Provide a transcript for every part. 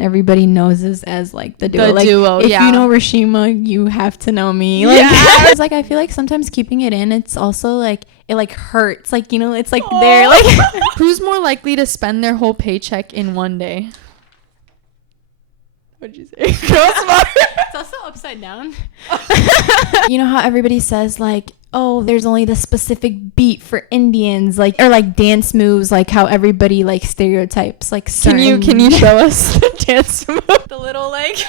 everybody knows us as like the duo. If you know Rishima, you have to know me. Like, it's like I feel like sometimes keeping it in, it's also like it like hurts. Like, you know, it's like they're like who's more likely to spend their whole paycheck in one day? What'd you say? Greilsmar. It's also upside down. You know how everybody says like, oh, there's only the specific beat for Indians, like, or like dance moves, like how everybody like stereotypes like certain... Can you show us the dance move? The little like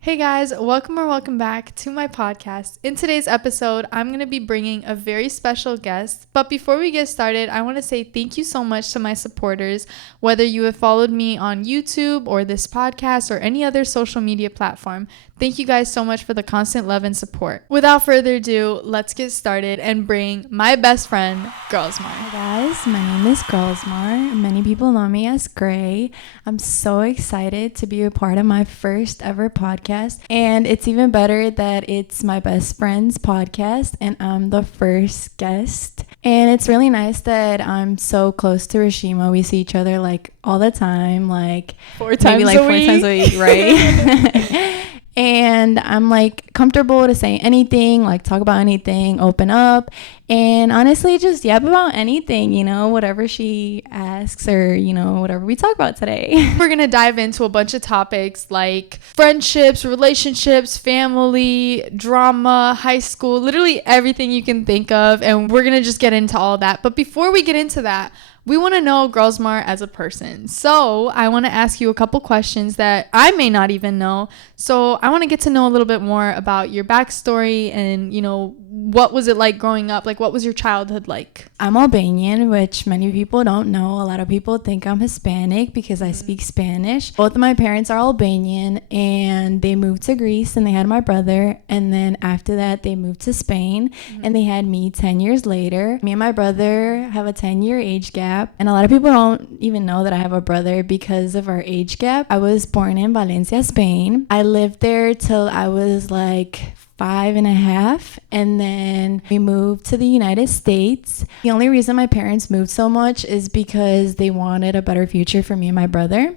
Hey guys, welcome back to my podcast. In today's episode, I'm going to be bringing a very special guest. But before we get started, I want to say thank you so much to my supporters, whether you have followed me on YouTube or this podcast or any other social media platform. Thank you guys so much for the constant love and support. Without further ado, let's get started and bring my best friend, Greilsmar. Hi guys, my name is Greilsmar. Many people know me as Grei. I'm so excited to be a part of my first ever podcast. And it's even better that it's my best friend's podcast and I'm the first guest. And it's really nice that I'm so close to Rishima. We see each other like all the time, like four times a week, right? And I'm like comfortable to say anything, like talk about anything, open up, and honestly just yap about anything, you know, whatever she asks or, you know, whatever we talk about today. We're gonna dive into a bunch of topics like friendships, relationships, family, drama, high school, literally everything you can think of, and we're gonna just get into all that. But before we get into that, we want to know Greilsmar as a person. So I want to ask you a couple questions that I may not even know. So I want to get to know a little bit more about your backstory and, you know, what was it like growing up? Like, what was your childhood like? I'm Albanian, which many people don't know. A lot of people think I'm Hispanic because I speak Spanish. Both of my parents are Albanian and they moved to Greece and they had my brother. And then after that, they moved to Spain and they had me 10 years later. Me and my brother have a 10-year age gap. And a lot of people don't even know that I have a brother because of our age gap. I was born in Valencia, Spain. I lived there till I was like 5.5, and then we moved to the United States. The only reason my parents moved so much is because they wanted a better future for me and my brother.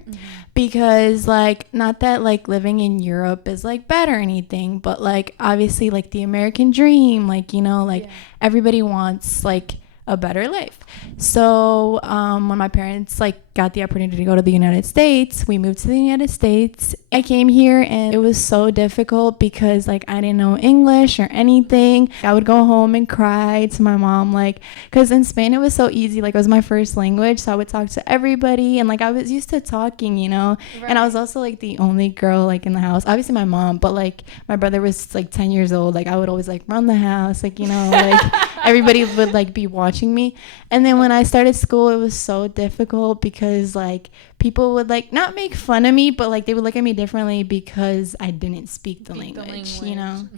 Because like, not that like living in Europe is like bad or anything, but like obviously like the American dream, like, you know, like everybody wants like a better life. So when my parents like got the opportunity to go to the United States, we moved to the United States. I came here and it was so difficult because like I didn't know English or anything. I would go home and cry to my mom, like, because in Spain it was so easy, like it was my first language, so I would talk to everybody and like I was used to talking, you know. Right. And I was also like the only girl like in the house, obviously my mom, but like my brother was like 10 years old, like I would always like run the house, like, you know, like everybody would like be watching me. And then when I started school, it was so difficult because like people would like not make fun of me, but like they would look at me differently because I didn't speak the language, you know.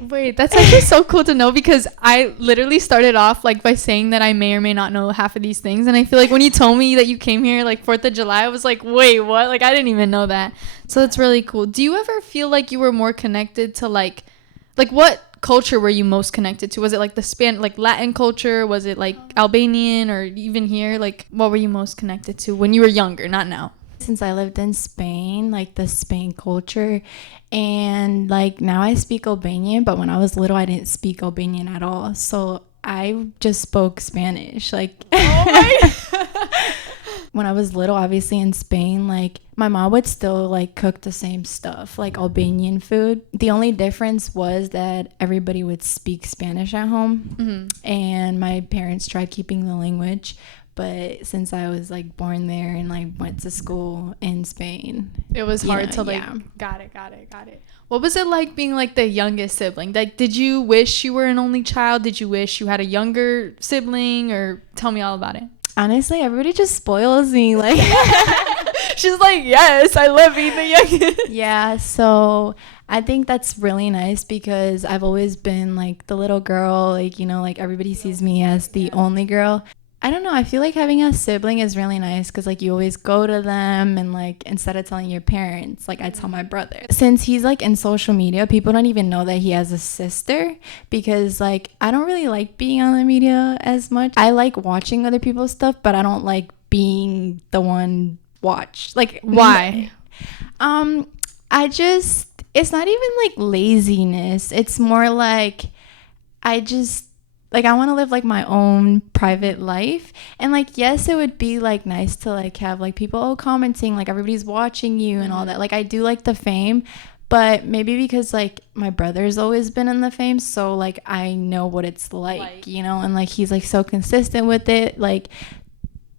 Wait, that's actually so cool to know, because I literally started off like by saying that I may or may not know half of these things, and I feel like when you told me that you came here like 4th of July, I was like, wait, what? Like I didn't even know that. So that's really cool. Do you ever feel like you were more connected to like what culture were you most connected to? Was it like like Latin culture? Was it like Albanian, or even here? Like what were you most connected to when you were younger, not now? Since I lived in Spain, like the Spain culture, and like now I speak Albanian, but when I was little I didn't speak Albanian at all, so I just spoke Spanish, like oh my when I was little, obviously in Spain, like my mom would still like cook the same stuff, like Albanian food. The only difference was that everybody would speak Spanish at home, and my parents tried keeping the language. But since I was like born there and like went to school in Spain, it was hard to like got it. What was it like being like the youngest sibling? Like, did you wish you were an only child? Did you wish you had a younger sibling? Or tell me all about it. Honestly, everybody just spoils me, like she's like, yes, I love being the youngest. Yeah, so I think that's really nice because I've always been like the little girl, like, you know, like everybody sees me as the only girl. I don't know. I feel like having a sibling is really nice because, like, you always go to them and, like, instead of telling your parents, like, I tell my brother. Since he's, like, in social media, people don't even know that he has a sister because, like, I don't really like being on the media as much. I like watching other people's stuff, but I don't like being the one watched. Like, why? It's not even, like, laziness. It's more like I just... like, I want to live, like, my own private life. And, like, yes, it would be, like, nice to, like, have, like, people commenting, like, everybody's watching you and all that. Like, I do like the fame. But maybe because, like, my brother's always been in the fame. So, like, I know what it's like, you know? And, like, he's, like, so consistent with it. Like,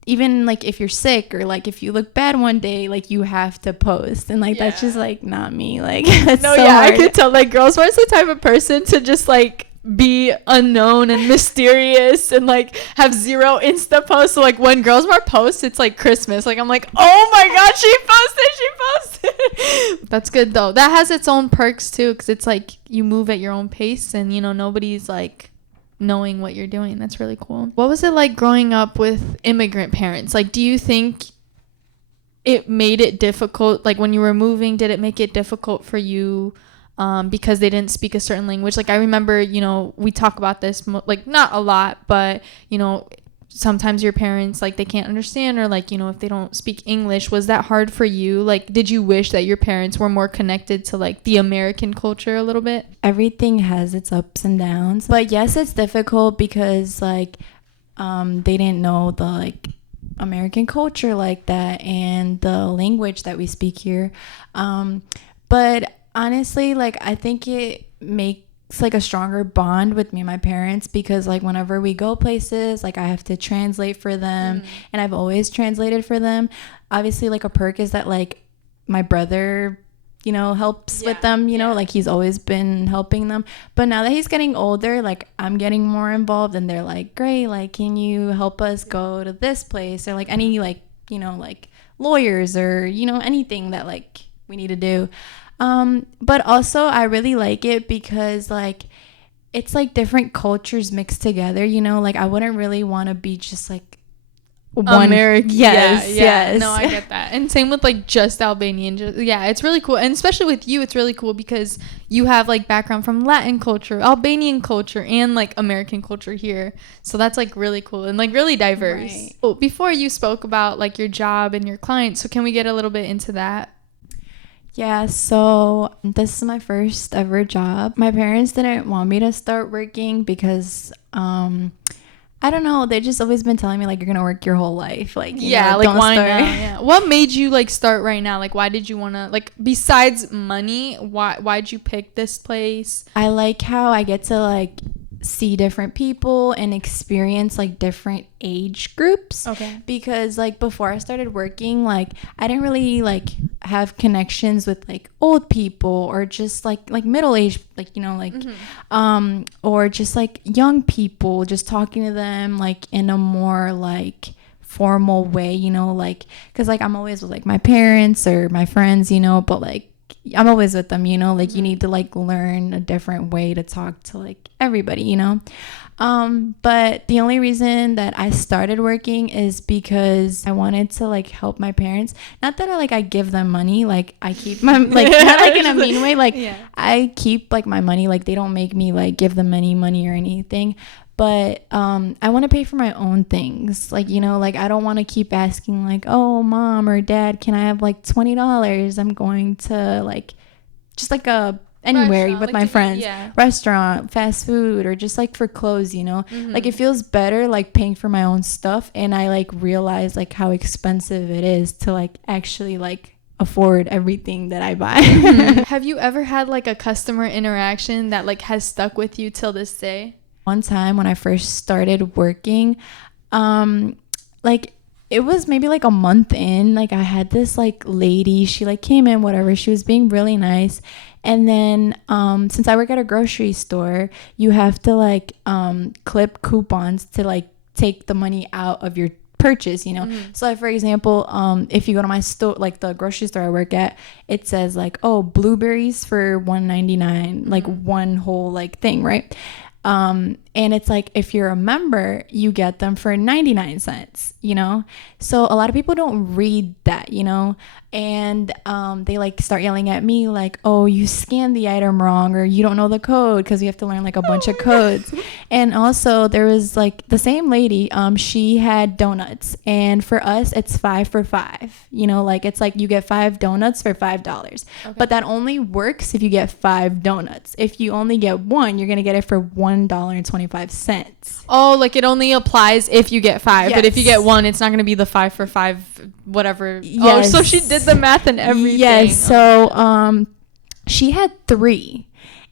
even, like, if you're sick or, like, if you look bad one day, like, you have to post. And, like, that's just, like, not me. Like, that's no, so yeah, hard. I could tell. Like, Greilsmar's the type of person to just, like, be unknown and mysterious and like have zero Insta posts. So like when Greilsmar posts, it's like Christmas. Like I'm like, oh my god, she posted. That's good though. That has its own perks too, because it's like you move at your own pace and you know nobody's like knowing what you're doing. That's really cool. What was it like growing up with immigrant parents? Like, do you think it made it difficult? Like when you were moving, did it make it difficult for you because they didn't speak a certain language? Like I remember, you know, we talk about this like not a lot, but you know, sometimes your parents like they can't understand, or like, you know, if they don't speak English. Was that hard for you? Like did you wish that your parents were more connected to like the American culture a little bit? Everything has its ups and downs, but yes, it's difficult because like they didn't know the like American culture like that and the language that we speak here. But honestly, like I think it makes like a stronger bond with me and my parents, because like whenever we go places, like I have to translate for them, and I've always translated for them. Obviously, like a perk is that like my brother, you know, helps with them, you know, like he's always been helping them. But now that he's getting older, like I'm getting more involved, and they're like, Grei, like can you help us go to this place, or like any like, you know, like lawyers, or you know, anything that like we need to do. But also I really like it because like it's like different cultures mixed together, you know, like I wouldn't really want to be just like one American. yes. No, I get that. And same with like just Albanian. It's really cool. And especially with you, it's really cool because you have like background from Latin culture, Albanian culture, and like American culture here. So that's like really cool and like really diverse. Right. Oh, before you spoke about like your job and your clients, so can we get a little bit into that? Yeah, so this is my first ever job. My parents didn't want me to start working because I don't know, they just always been telling me like you're gonna work your whole life, like you know, like don't why start. now? Yeah. What made you like start right now? Like why did you want to, like besides money, why'd you pick this place? I like how I get to like see different people and experience like different age groups. Okay. Because like before I started working, like I didn't really like have connections with like old people, or just like middle aged, like, you know, like or just like young people, just talking to them like in a more like formal way, you know, like because like I'm always with like my parents or my friends, you know, but like I'm always with them, you know, like you need to like learn a different way to talk to like everybody, you know. But the only reason that I started working is because I wanted to like help my parents. Not that I give them money, like I keep my like not like in a mean way, like I keep like my money, like they don't make me like give them any money or anything. But I want to pay for my own things, like, you know, like I don't want to keep asking like, oh mom or dad, can I have like $20? I'm going to like just like a anywhere with like my friends, restaurant, fast food, or just like for clothes, you know. Like it feels better like paying for my own stuff, and I like realize like how expensive it is to like actually like afford everything that I buy. Have you ever had like a customer interaction that like has stuck with you till this day? One time when I first started working, like it was maybe like a month in, like I had this like lady, she like came in, whatever, she was being really nice. And then since I work at a grocery store, you have to like clip coupons to like take the money out of your purchase, you know. So like, for example, if you go to my store, like the grocery store I work at, it says like, oh, blueberries for $1.99, like one whole like thing, right? And it's like, if you're a member, you get them for 99 cents, you know? So a lot of people don't read that, you know? And they like start yelling at me like, oh, you scanned the item wrong, or you don't know the code, because you have to learn like a bunch of codes. And also there was like the same lady, she had donuts, and for us it's 5 for 5, you know, like it's like you get 5 donuts for $5. Okay. But that only works if you get 5 donuts. If you only get one, you're gonna get it for $1.25. Oh, like it only applies if you get 5, yes. But if you get one, it's not gonna be the 5 for 5 whatever. Yes. Oh, so she did the math and everything. Yes. So she had 3,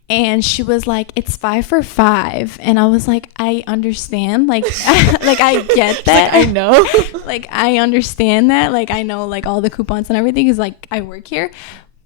and she was like, it's 5 for 5, and I was like, I understand, like like I get that. Like, I know. Like I understand that, like I know like all the coupons and everything is like I work here,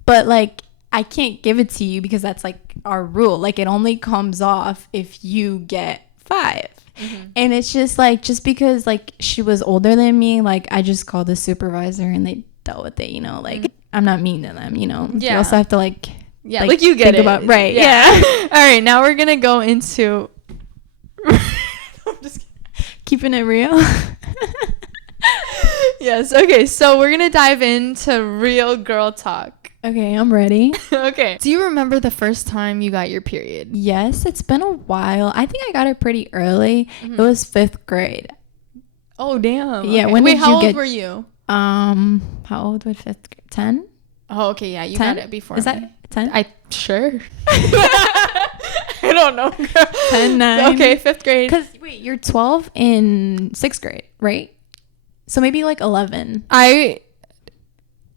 but like I can't give it to you because that's like our rule. Like it only comes off if you get 5. Mm-hmm. And it's just like, just because like she was older than me, like I just called the supervisor and they dealt with it, you know, like I'm not mean to them, you know. Yeah. You also have to like you get it about, right. Yeah. All right, now we're gonna go into I'm just keeping it real. Yes. Okay, so we're gonna dive into real girl talk. Okay, I'm ready. Okay. Do you remember the first time you got your period? Yes, it's been a while. I think I got it pretty early. It was 5th grade. Oh, damn. Yeah. Okay. When Wait, did how you old get, were you? How old was 5th grade? 10? Oh, okay. Yeah, you 10? got it before. Is that 10? Sure. I don't know. 10, 9. Okay, 5th grade. Because wait, you're 12 in 6th grade, right? So maybe like 11.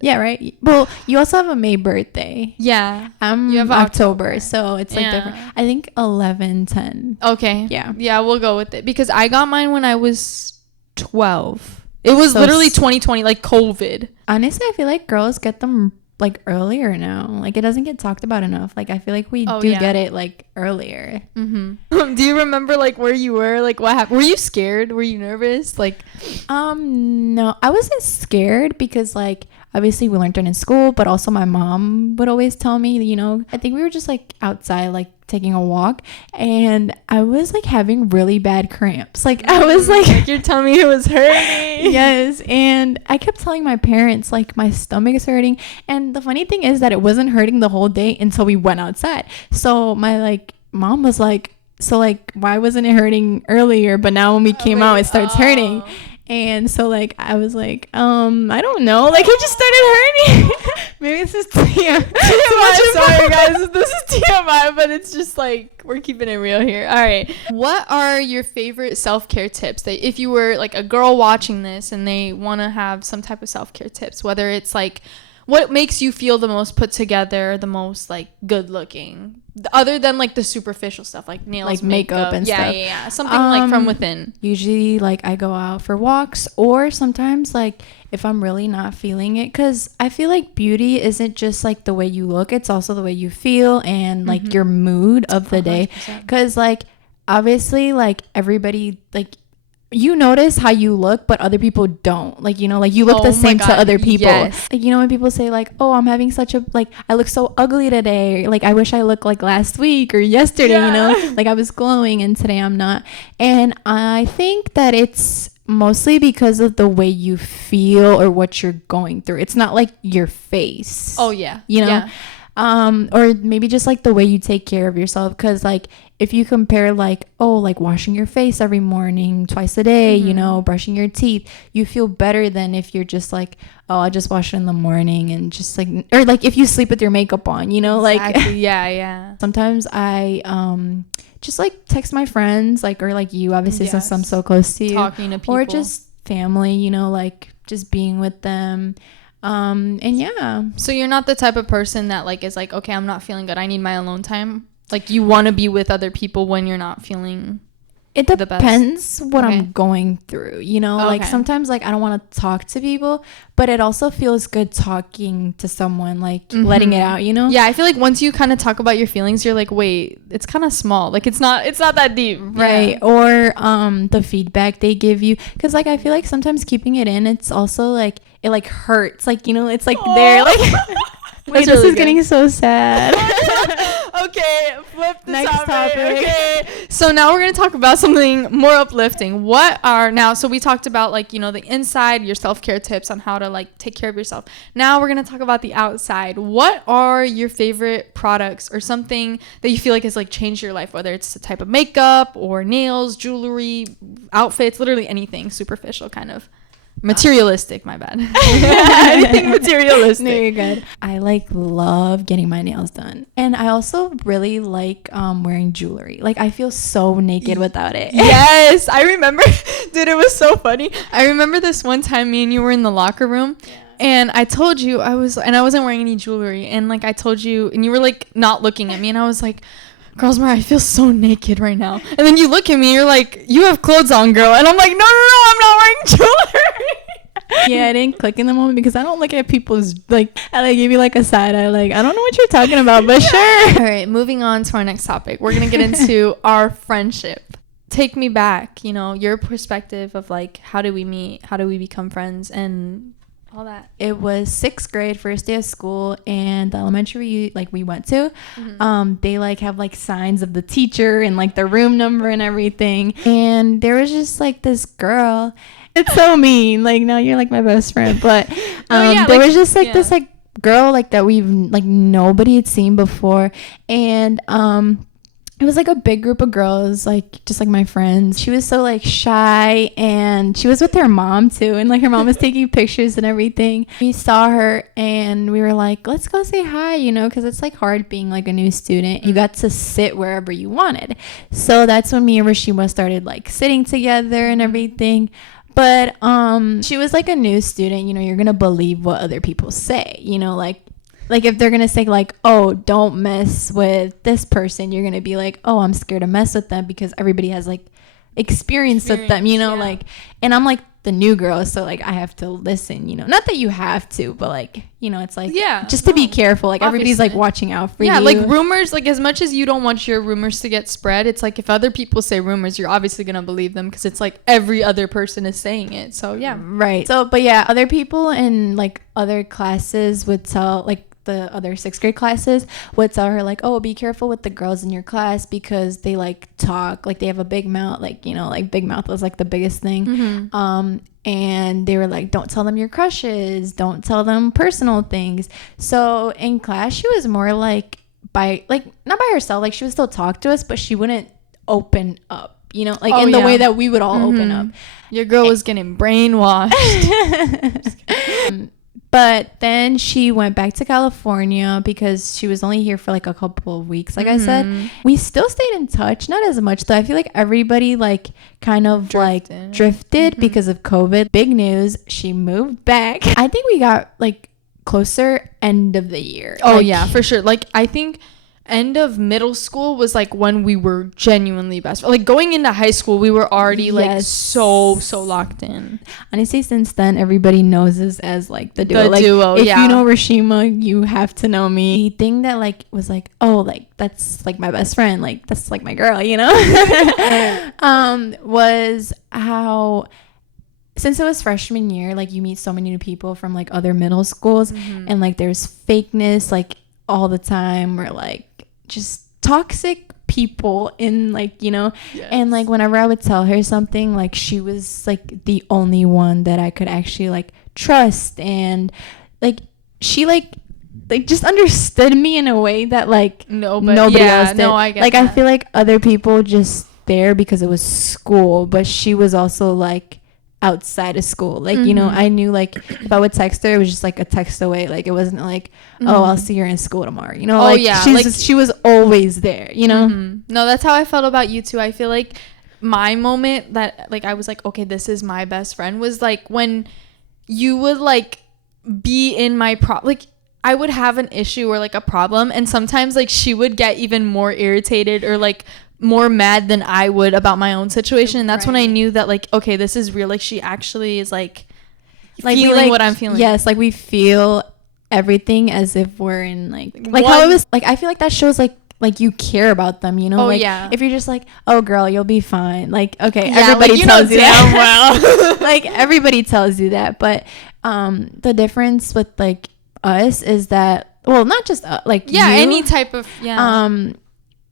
Yeah, right. Well, you also have a May birthday. Yeah. You have October, so it's like different. I think 11, 10. Okay. Yeah. Yeah, we'll go with it because I got mine when I was 12. It was so literally 2020, like COVID. Honestly, I feel like girls get them like earlier now. Like it doesn't get talked about enough. Like I feel like we get it like earlier. Mm-hmm. Do you remember like where you were? Like what happened? Were you scared? Were you nervous? Like, no, I wasn't scared because like obviously we learned it in school, but also my mom would always tell me, you know, I think we were just like outside, like taking a walk, and I was like having really bad cramps. Like I was like your tummy was hurting. Yes, and I kept telling my parents like my stomach is hurting, and the funny thing is that it wasn't hurting the whole day until we went outside. So my like mom was like, so like why wasn't it hurting earlier, but now when we came out it starts hurting? And so like I was like, I don't know, like it just started hurting. Maybe this is TMI. Sorry guys, this is TMI, but it's just like we're keeping it real here. All right, what are your favorite self-care tips that if you were like a girl watching this and they want to have some type of self-care tips, whether it's like what makes you feel the most put together, the most like good looking, other than like the superficial stuff like nails, like makeup and stuff. Yeah, something like from within. Usually like I go out for walks, or sometimes like if I'm really not feeling it, because I feel like beauty isn't just like the way you look, it's also the way you feel and like your mood of the 100%. Day. Because like obviously like everybody like you notice how you look, but other people don't. Like, you know, like you look the same to other people. Yes. Like, you know, when people say like, oh, I'm having such a, like, I look so ugly today. Like, I wish I looked like last week or yesterday, you know, like I was glowing and today I'm not. And I think that it's mostly because of the way you feel or what you're going through. It's not like your face. Oh, yeah. You know? Yeah. Or maybe just like the way you take care of yourself. Because like if you compare like, oh, like washing your face every morning, twice a day, you know, brushing your teeth, you feel better than if you're just like, oh, I just wash it in the morning and just like, or like if you sleep with your makeup on, you know, exactly. like yeah. Sometimes I just like text my friends, like, or like you obviously since I'm so close to you, talking to people, or just family, you know, like just being with them. And yeah. So you're not the type of person that like is like, okay, I'm not feeling good, I need my alone time. Like you want to be with other people when you're not feeling it depends what I'm going through, you know. Like sometimes like I don't want to talk to people, but it also feels good talking to someone, like letting it out, you know. Yeah, I feel like once you kind of talk about your feelings, you're like, wait, it's kind of small, like it's not that deep, right? Or the feedback they give you, because like I feel like sometimes keeping it in, it's also like it like hurts, like, you know, it's like they're like Wait, this is getting so sad. Okay, flip the Next topic. Okay, so now we're gonna talk about something more uplifting. So we talked about like, you know, the inside, your self-care tips on how to like take care of yourself. Now we're gonna talk about the outside. What are your favorite products or something that you feel like has like changed your life, whether it's the type of makeup or nails, jewelry, outfits, literally anything superficial, kind of materialistic, my bad. Anything materialistic. No, you're good. I like love getting my nails done, and I also really like wearing jewelry. Like I feel so naked without it. Yes, I remember. Dude, it was so funny. I remember this one time me and you were in the locker room. Yeah. And I told you I wasn't wearing any jewelry, and like I told you, and you were like not looking at me, and I was like, Greilsmar, I feel so naked right now. And then you look at me, you're like, you have clothes on, girl. And I'm like, no, I'm not wearing jewelry. Yeah, I didn't click in the moment because I don't look at people's, like, I like give you like a side eye, like, I don't know what you're talking about, but sure. All right, moving on to our next topic. We're going to get into our friendship. Take me back, you know, your perspective of like, how do we meet? How do we become friends? And all that. It was 6th grade, first day of school, and the elementary like we went to, they like have like signs of the teacher and like the room number and everything. And there was just like this girl. It's so mean. Like, no, you're like my best friend, but there was just like this like girl like that we've like nobody had seen before, and it was like a big group of girls, like just like my friends. She was so like shy, and she was with her mom too, and like her mom was taking pictures and everything. We saw her and we were like, let's go say hi, you know, because it's like hard being like a new student. You got to sit wherever you wanted. So that's when me and Rishima started like sitting together and everything. But she was like a new student, you know, you're gonna believe what other people say, you know, like if they're gonna say like, oh, don't mess with this person, you're gonna be like, oh, I'm scared to mess with them because everybody has like experience with them, you know, like, and I'm like the new girl, so like I have to listen, you know, not that you have to, but like, you know, it's like, just to be careful, like obviously. Everybody's like watching out for you. Yeah, like rumors, like as much as you don't want your rumors to get spread, it's like if other people say rumors, you're obviously gonna believe them because it's like every other person is saying it. So yeah, right. So but yeah, other people in like other classes would tell, like the other 6th grade classes would tell her like, oh, be careful with the girls in your class because they like talk, like they have a big mouth, like, you know, like big mouth was like the biggest thing. And they were like, don't tell them your crushes, don't tell them personal things. So in class she was more like not by herself, like she would still talk to us, but she wouldn't open up, you know, like in the way that we would all open up. Your girl was getting brainwashed. But then she went back to California because she was only here for like a couple of weeks. Like I said, we still stayed in touch, not as much though. I feel like everybody like kind of drifted because of COVID. Big news, she moved back. I think we got like closer end of the year. Oh, like, yeah, for sure. Like I think end of middle school was like when we were genuinely best friends. Like going into high school we were already like so locked in. Honestly, since then everybody knows us as like the duo. If you know Rishima, you have to know me. The thing that like was like, oh, like that's like my best friend, like that's like my girl, you know. Was how since it was freshman year, like you meet so many new people from like other middle schools, and like there's fakeness like all the time, or like just toxic people in like, you know. And like whenever I would tell her something, like she was like the only one that I could actually like trust, and like she like just understood me in a way that like nobody else did. I get like that. I feel like other people just there because it was school, but she was also like outside of school, like you know, I knew like if I would text her, it was just like a text away, like it wasn't like oh, I'll see her in school tomorrow, you know. She was always there, you know. No, that's how I felt about you too. I feel like my moment that like I was like, okay, this is my best friend, was like when you would like be in my like I would have an issue or like a problem, and sometimes like she would get even more irritated or like more mad than I would about my own situation, and that's when I knew that like, okay, this is real. Like she actually is like feeling what I'm feeling. Yes, like we feel everything as if we're in like how it was like. I feel like that shows like you care about them, you know. If you're just like, oh girl, you'll be fine, like okay, everybody tells you that. Like everybody tells you that, but the difference with like us is that well, not just like yeah, you, any type of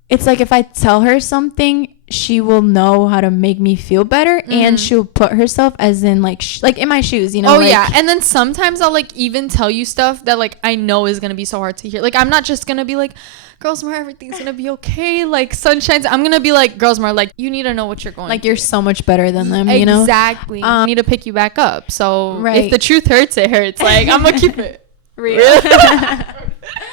it's like if I tell her something, she will know how to make me feel better, and she'll put herself as in like like in my shoes, you know. Oh like, yeah, and then sometimes I'll like even tell you stuff that like I know is gonna be so hard to hear. Like I'm not just gonna be like, Girlsmar, everything's gonna be okay, like sunshine's. I'm gonna be like, Girlsmar, like you need to know what you're going like through. You're so much better than them, exactly. you know. Exactly. I need to pick you back up. So right. If the truth hurts, it hurts. Like I'm gonna keep it real.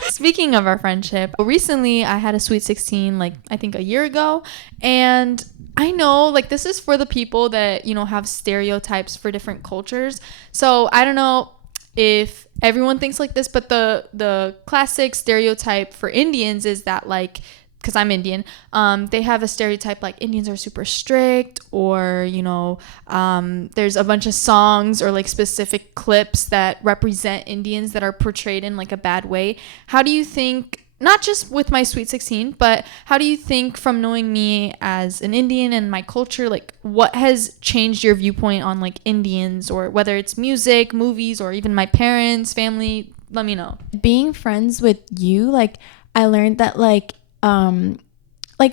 Speaking of our friendship, recently I had a sweet 16, like I think a year ago, and I know like this is for the people that, you know, have stereotypes for different cultures. So I don't know if everyone thinks like this, but the classic stereotype for Indians is that, like, because I'm Indian, they have a stereotype like Indians are super strict, or, you know, there's a bunch of songs or like specific clips that represent Indians that are portrayed in like a bad way. How do you think, not just with my Sweet 16, but how do you think, from knowing me as an Indian and my culture, like what has changed your viewpoint on like Indians, or whether it's music, movies, or even my parents, family? Let me know. Being friends with you, like I learned that like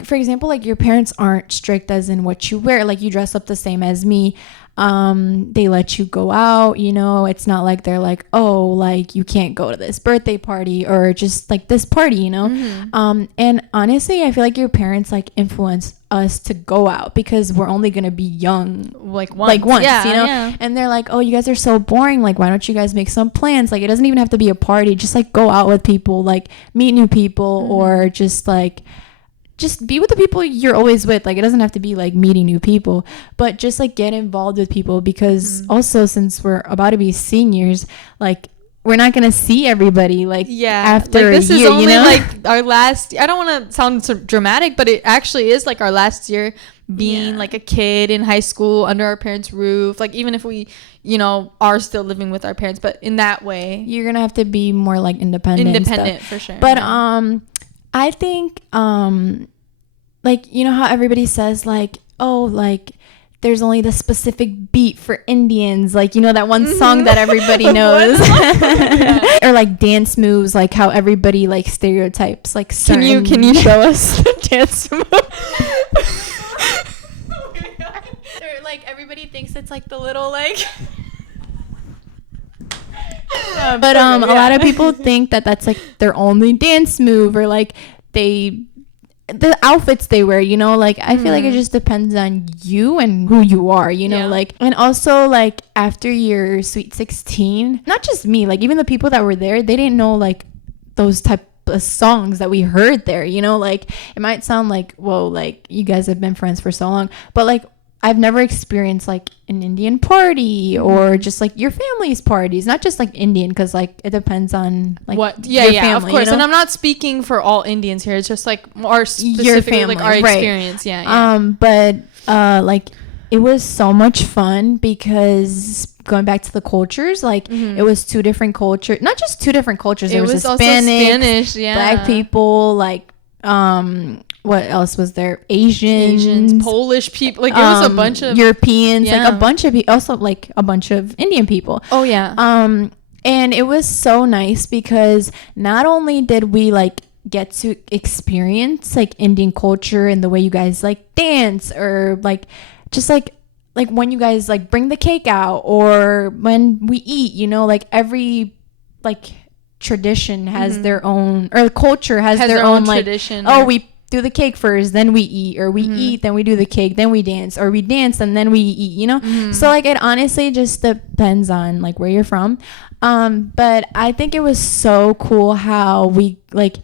for example, like your parents aren't strict as in what you wear. Like you dress up the same as me. They let you go out, you know. It's not like they're like, oh, like you can't go to this birthday party or just like this party, you know. And honestly, I feel like your parents like influence us to go out because we're only gonna be young like once, yeah, you know. Yeah. And they're like, oh, you guys are so boring, like why don't you guys make some plans? Like it doesn't even have to be a party, just like go out with people, like meet new people, or just be with the people you're always with. Like it doesn't have to be like meeting new people, but just like get involved with people, because also since we're about to be seniors, like we're not gonna see everybody like after like this a year, is only, you know? like our last, I don't want to sound so dramatic, but it actually is like our last year being like a kid in high school under our parents' roof. Like even if we, you know, are still living with our parents, but in that way you're gonna have to be more like independent for sure. But I think like, you know how everybody says like, oh, like there's only the specific beat for Indians, like, you know, that one song that everybody knows. Or like dance moves, like how everybody like stereotypes like certain... Can you show us the dance move? Or like everybody thinks it's like the little like but a lot of people think that that's like their only dance move, or like the outfits they wear, you know. Like I feel like it just depends on you and who you are, you know. Like, and also like after your Sweet 16, not just me, like even the people that were there, they didn't know like those type of songs that we heard there, you know. Like it might sound like, whoa, like you guys have been friends for so long, but like I've never experienced like an Indian party or just like your family's parties, not just like Indian, because like it depends on like what your family, of course, you know? And I'm not speaking for all Indians here, it's just like our specific family, like our experience. But like it was so much fun because going back to the cultures, like it was two different cultures, not just two different cultures, there was Hispanic, Spanish, Black people, like what else was there? Asians, Polish people, like it was a bunch of Europeans, like a bunch of also like a bunch of Indian people. Oh yeah. And it was so nice because not only did we like get to experience like Indian culture and the way you guys like dance, or like just like when you guys like bring the cake out, or when we eat, you know, like every like tradition has their own, or the culture has their own like tradition. We do the cake first, then we eat, or we eat, then we do the cake, then we dance, or we dance and then we eat, you know. So like it honestly just depends on like where you're from. But I think it was so cool how we like,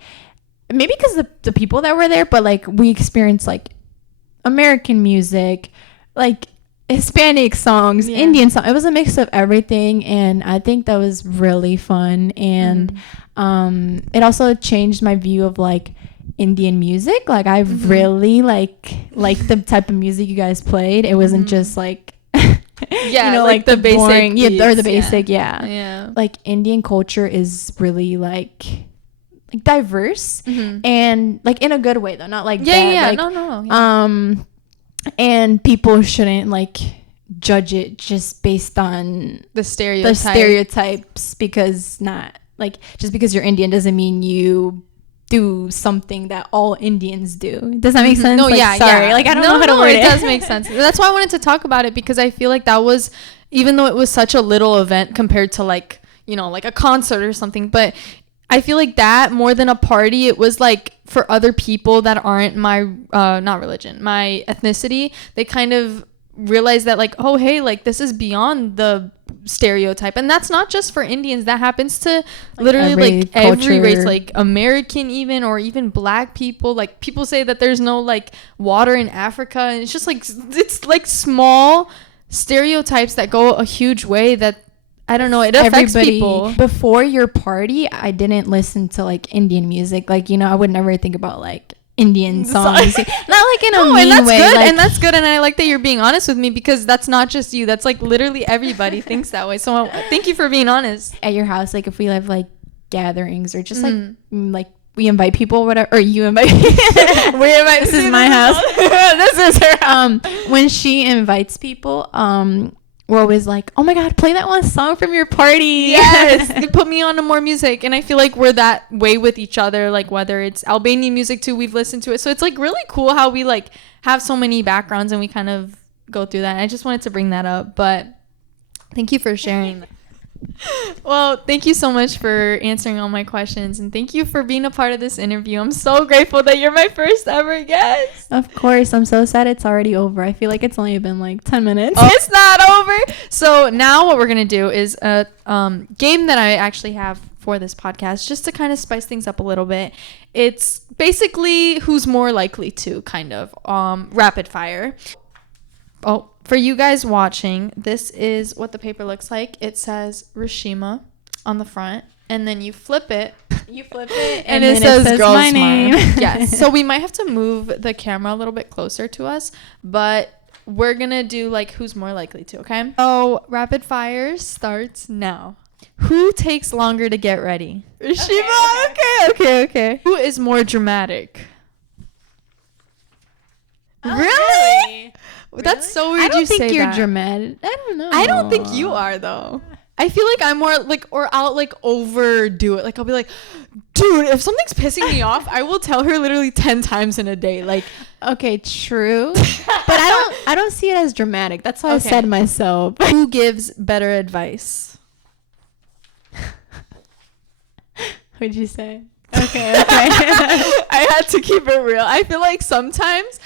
maybe because the people that were there, but like we experienced like American music, like Hispanic songs, Indian songs. It was a mix of everything, and I think that was really fun. And it also changed my view of like Indian music. Like I really like the type of music you guys played. It wasn't just like you know, like the basic boring, beats, or the basic like Indian culture is really like diverse, and like in a good way though, not like bad. Like, no. And people shouldn't like judge it just based on the stereotypes, because not like just because you're Indian doesn't mean you do something that all Indians do. Does that make sense? No, like, yeah, sorry. yeah. Like I don't know how to word it. It does make sense. That's why I wanted to talk about it, because I feel like that was, even though it was such a little event compared to like, you know, like a concert or something, but I feel like that more than a party, it was like for other people that aren't my not religion, my ethnicity, they kind of realize that like, oh hey, like this is beyond the stereotype. And that's not just for Indians, that happens to literally every race, like American even, or even black people. Like people say that there's no like water in Africa, and it's just like, it's like small stereotypes that go a huge way, that I don't know, it affects people. Before your party, I didn't listen to like Indian music. Like, you know, I would never think about like Indian songs. Not like in a mean and that's way. Good, like, and that's good. And I like that you're being honest with me, because that's not just you. That's like literally everybody thinks that way. So thank you for being honest. At your house, like if we have like gatherings or just like we invite people, whatever, or you invite we invite, this is my house. This is her. When she invites people, we're always like, oh my god, play that one song from your party. Yes. They put me on to more music. And I feel like we're that way with each other, like whether it's Albanian music too, we've listened to it. So it's like really cool how we like have so many backgrounds and we kind of go through that. And I just wanted to bring that up, but thank you for sharing that. Well, thank you so much for answering all my questions, and thank you for being a part of this interview. I'm so grateful that you're my first ever guest. Of course. I'm so sad it's already over. I feel like it's only been like 10 minutes. Oh, it's not over. So now what we're gonna do is a game that I actually have for this podcast, just to kind of spice things up a little bit. It's basically who's more likely to, kind of rapid fire. Oh, for you guys watching, this is what the paper looks like. It says Rishima on the front, and then you flip it. And it says Greilsmar. My name. Yes. So we might have to move the camera a little bit closer to us, but we're gonna do like who's more likely to, okay? So rapid fire starts now. Who takes longer to get ready? Rishima. Okay. Who is more dramatic? Really? That's so weird. I don't think you're that. dramatic. I don't know. I don't think you are though. I feel like I'm more like, or I'll like overdo it. Like I'll be like, dude, if something's pissing me off, I will tell her literally 10 times in a day. Like, okay, true. But I don't see it as dramatic. That's why I said myself. Who gives better advice? What'd you say? Okay. I had to keep it real. I feel like sometimes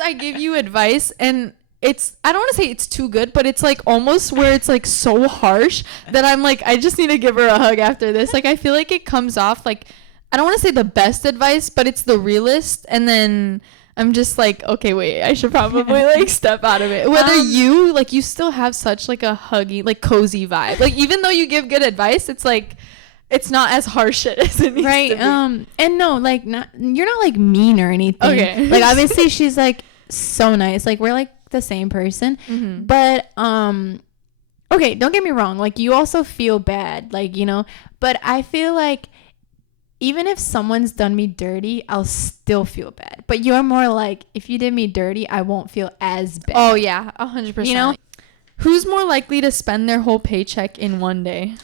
I give you advice and it's, I don't want to say it's too good, but it's like almost where it's like so harsh that I'm like, I just need to give her a hug after this. Like, I feel like it comes off like, I don't want to say the best advice, but it's the realest. And then I'm just like, okay, wait, I should probably like step out of it. Whether you still have such like a huggy, like cozy vibe. Like, even though you give good advice, it's like, it's not as harsh as it needs to be. And no, like, you're not like mean or anything. Okay. Like, obviously she's like so nice. Like, we're like the same person. Mm-hmm. But okay, don't get me wrong. Like, you also feel bad, like, you know. But I feel like even if someone's done me dirty, I'll still feel bad. But you're more like, if you did me dirty, I won't feel as bad. Oh yeah, 100%. You know, who's more likely to spend their whole paycheck in one day?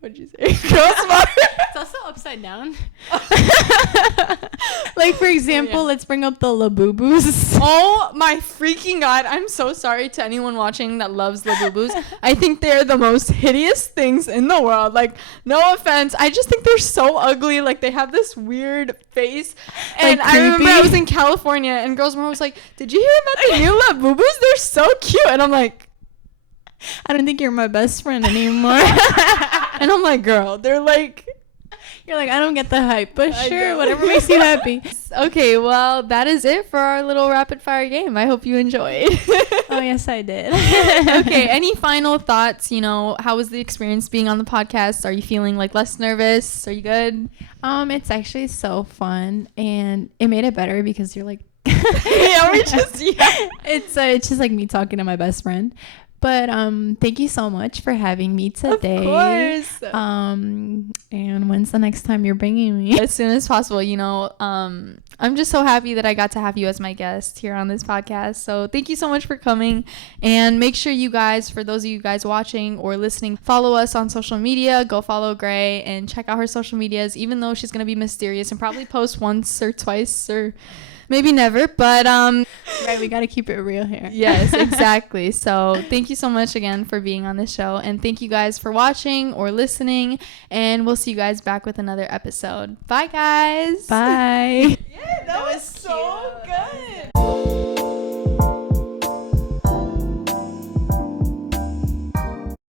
What'd you say? Girlsmar. It's also upside down. Like, for example, let's bring up the Labubus. Oh my freaking god. I'm so sorry to anyone watching that loves Labubus. I think they're the most hideous things in the world. Like, no offense. I just think they're so ugly. Like, they have this weird face. And like, I remember I was in California and Girlsmar was like, did you hear about the new Labubus? They're so cute. And I'm like, I don't think you're my best friend anymore. And I'm like, girl, they're like, you're like, I don't get the hype, but sure, whatever makes you happy. Okay, well, that is it for our little rapid fire game. I hope you enjoyed. Oh, yes, I did. Okay, any final thoughts? You know, how was the experience being on the podcast? Are you feeling like less nervous? Are you good? It's actually so fun, and it made it better because you're like, it's just like me talking to my best friend. But thank you so much for having me today. Of course. And when's the next time you're bringing me? As soon as possible. I'm just so happy that I got to have you as my guest here on this podcast. So thank you so much for coming. And make sure you guys, for those of you guys watching or listening, follow us on social media. Go follow Grei and check out her social medias, even though she's going to be mysterious and probably post once or twice or maybe never. But right, we got to keep it real here. Yes, exactly. So thank you so much again for being on this show. And thank you guys for watching or listening. And we'll see you guys back with another episode. Bye, guys. Bye. Yeah, that was so good.